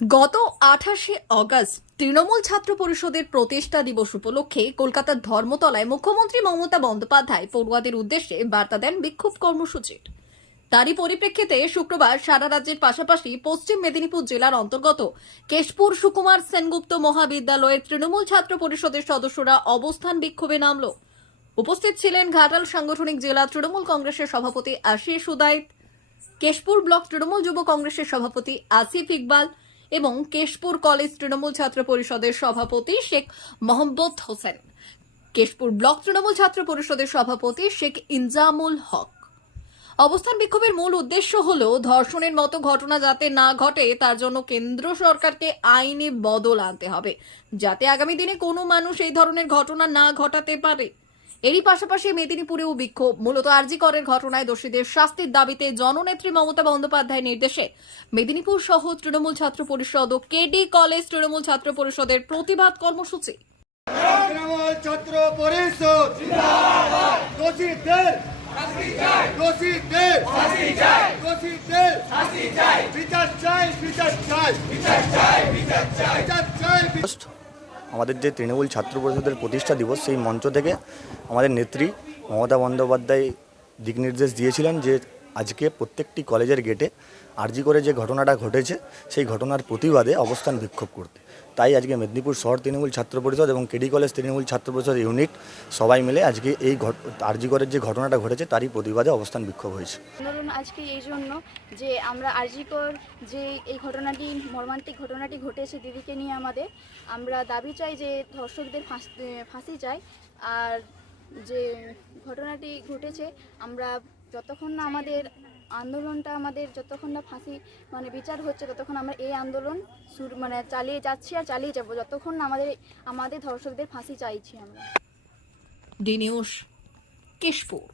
গত 28শে অগস্ট তৃণমূল ছাত্র পরিষদের প্রতিষ্ঠা দিবস উপলক্ষে কলকাতার ধর্মতলায় মুখ্যমন্ত্রী মমতা বন্দ্যোপাধ্যায় পড়ুয়াদের উদ্দেশ্যে বার্তা দেন বিক্ষোভ কর্মসূচির। তারই পরিপ্রেক্ষিতে শুক্রবার সারা রাজ্যের পাশাপাশি পশ্চিম মেদিনীপুর জেলার অন্তর্গত কেশপুর সুকুমার সেনগুপ্ত মহাবিদ্যালয়ের তৃণমূল ছাত্র পরিষদের সদস্যরা অবস্থান বিক্ষোভে নামল। উপস্থিত ছিলেন ঘাটাল সাংগঠনিক জেলা তৃণমূল কংগ্রেসের সভাপতি আশিস উদাইত, কেশপুর ব্লক তৃণমূল যুব কংগ্রেসের সভাপতি আসিফ ইকবাল এবং কেশপুর কলেজ তৃণমূল ছাত্র পরিষদের সভাপতি শেখ মোহাম্মদ হোসেন, কেশপুর ব্লক তৃণমূল ছাত্র পরিষদের সভাপতি শেখ ইনজামুল হক। অবস্থান বিক্ষোভের মূল উদ্দেশ্য হল ধর্ষণের মতো ঘটনা যাতে না ঘটে তার জন্য কেন্দ্র সরকারকে আইনে বদল আনতে হবে, যাতে আগামী দিনে কোনো মানুষ এই ধরনের ঘটনা না ঘটাতে পারে। এরই পাশাপাশি মেদিনীপুরেও বিক্ষোভ, মূলত আরজি করের ঘটনায় দোষীদের শাস্তির দাবিতে জননেত্রী মমতা বন্দ্যোপাধ্যায়ের নির্দেশে মেদিনীপুর সহ তৃণমূল ছাত্র পরিষদ ও কেডি কলেজ তৃণমূল ছাত্র পরিষদের প্রতিবাদ কর্মসূচি। তৃণমূল ছাত্র পরিষদ জিন্দাবাদ। দোষীদের ফাঁসি চাই, দোষীদের ফাঁসি চাই, দোষীদের ফাঁসি চাই, বিচার চাই, বিচার চাই, বিচার চাই, বিচার চাই, বিচার চাই। আমাদের যে তৃণমূল ছাত্র পরিষদের প্রতিষ্ঠা দিবস, সেই মঞ্চ থেকে আমাদের নেত্রী মমতা বন্দ্যোপাধ্যায় দিক নির্দেশ দিয়েছিলেন যে আজকে প্রত্যেকটি কলেজের গেটে আরজি করে যে ঘটনাটা ঘটেছে সেই ঘটনার প্রতিবাদে অবস্থান বিক্ষোভ করতে। তাই আজকে মেদিনীপুর শহর তৃণমূল ছাত্র পরিষদ এবং কেডি কলেজ তৃণমূল ছাত্র পরিষদ ইউনিট সবাই মিলে আজকে এই আরজি করের যে ঘটনাটা ঘটেছে তারই প্রতিবাদে অবস্থান বিক্ষোভ হয়েছে। আন্দোলন আজকে এই জন্য যে আমরা আরজি কর যে এই ঘটনাটি মর্মান্তিক ঘটনাটি ঘটেছে দিদিকে নিয়ে আমরা দাবি চাই যে ধর্ষকদের ফাঁসি চাই। আর যে ঘটনাটি ঘটেছে আমরা যতক্ষণ না আমাদের আন্দোলনটা যতক্ষণ না ফাঁসি বিচার হচ্ছে ততক্ষণ আমরা এই আন্দোলন চালিয়ে যাচ্ছি আর চালিয়ে যাব যতক্ষণ না আমাদের ধর্ষকদের ফাঁসি চাইছি আমরা। D news, Keshpur.